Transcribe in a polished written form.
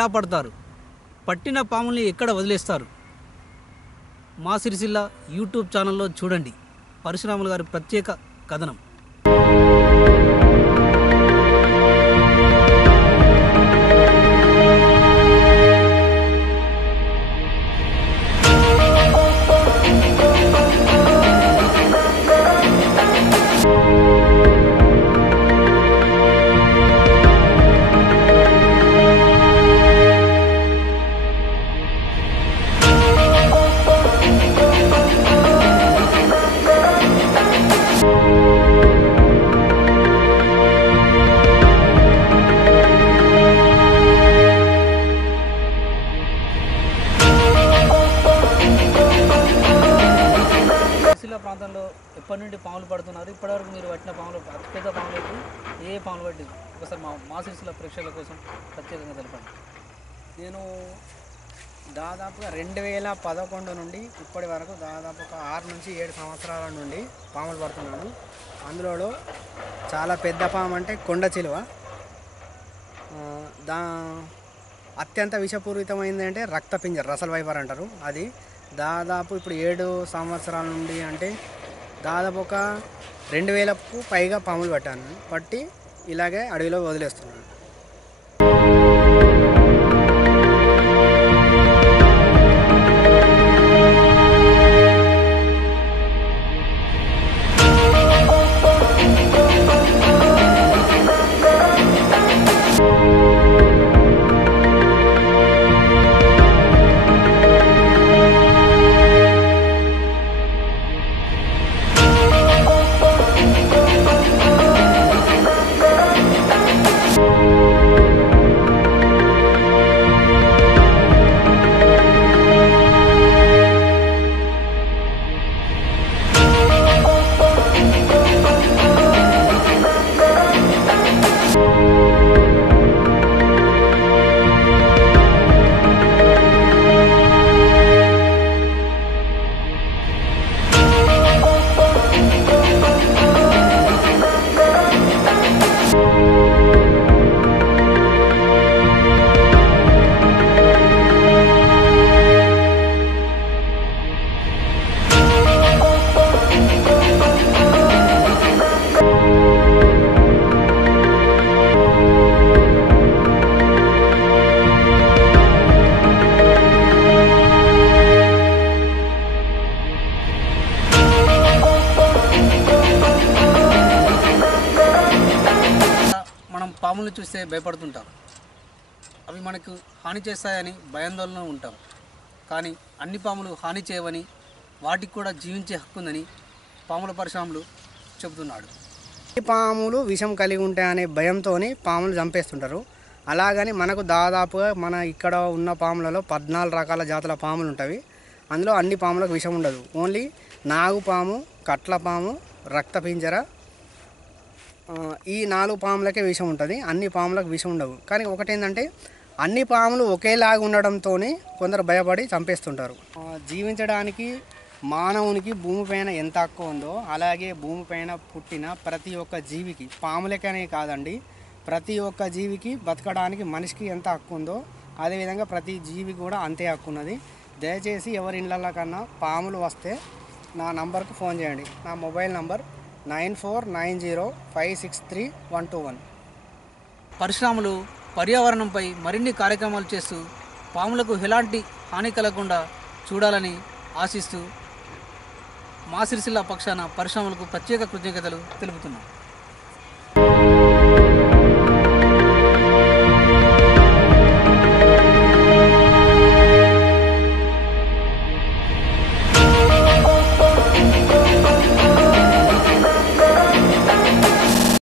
ఎలా పడతారు? పట్టిన పాముల్ని ఎక్కడ వదిలేస్తారు? మా సిరిసిల్ల యూట్యూబ్ ఛానల్లో చూడండి పరశురాములు గారి ప్రత్యేక కథనం. ప్రాంతంలో ఎప్పటి నుండి పాములు పడుతున్నారు? ఇప్పటివరకు మీరు పట్టిన పాములు అతిపెద్ద పాములు అయితే ఏ పాములు పట్టి ఒకసారి మా సిరిసిల్ల ప్రేక్షకుల కోసం ప్రత్యేకంగా తెలపండి. నేను దాదాపుగా 2011 నుండి ఇప్పటి వరకు దాదాపు ఒక 6 నుంచి 7 సంవత్సరాల నుండి పాములు పడుతున్నాను. అందులో చాలా పెద్ద పాము అంటే కొండ చిలువ. అత్యంత విషపూరితమైంది అంటే రక్తపింజర, రసల్ వైపర్ అంటారు. అది దాదాపు ఇప్పుడు 7 సంవత్సరాల నుండి అంటే దాదాపు ఒక 2000కు పైగా పాములు పట్టి ఇలాగే అడవిలో వదిలేస్తున్నాను. పాములు చూస్తే భయపడుతుంటాం. అవి మనకు హాని చేస్తాయని భయాందోళన ఉంటాం. కానీ అన్ని పాములు హాని చేయవని, వాటికి కూడా జీవించే హక్కు ఉందని పాముల పరశురాములు చెబుతున్నాడు. ఈ పాములు విషం కలిగి ఉంటాయనే భయంతో పాములు చంపేస్తుంటారు. అలాగని మనకు దాదాపుగా మన ఇక్కడ ఉన్న పాములలో 14 రకాల జాతుల పాములు ఉంటాయి. అందులో అన్ని పాములకు విషం ఉండదు. ఓన్లీ నాగుపాము, కట్లపాము, రక్తపింజర, ఈ 4 పాములకే విషం ఉంటుంది. అన్ని పాములకు విషం ఉండవు. కానీ ఒకటేంటంటే అన్ని పాములు ఒకేలాగా ఉండడంతో కొందరు భయపడి చంపేస్తుంటారు. జీవించడానికి మానవునికి భూమిపైన ఎంత హక్కు ఉందో అలాగే భూమిపైన పుట్టిన ప్రతి ఒక్క జీవికి, పాములకనే కాదండి, ప్రతి ఒక్క జీవికి బతకడానికి మనిషికి ఎంత హక్కు ఉందో అదేవిధంగా ప్రతి జీవికి కూడా అంతే హక్కు ఉన్నది. దయచేసి ఎవరి ఇళ్ళ కన్నా పాములు వస్తే నా నంబర్కు ఫోన్ చేయండి. నా మొబైల్ నంబర్ 9490563121. పరశురాములు పర్యావరణంపై మరిన్ని కార్యక్రమాలు చేస్తూ పాములకు ఎలాంటి హాని కలగకుండా చూడాలని ఆశిస్తూ మా సిరిసిల్ల పక్షాన పరశురాములకు ప్రత్యేక కృతజ్ఞతలు తెలుపుతున్నాం.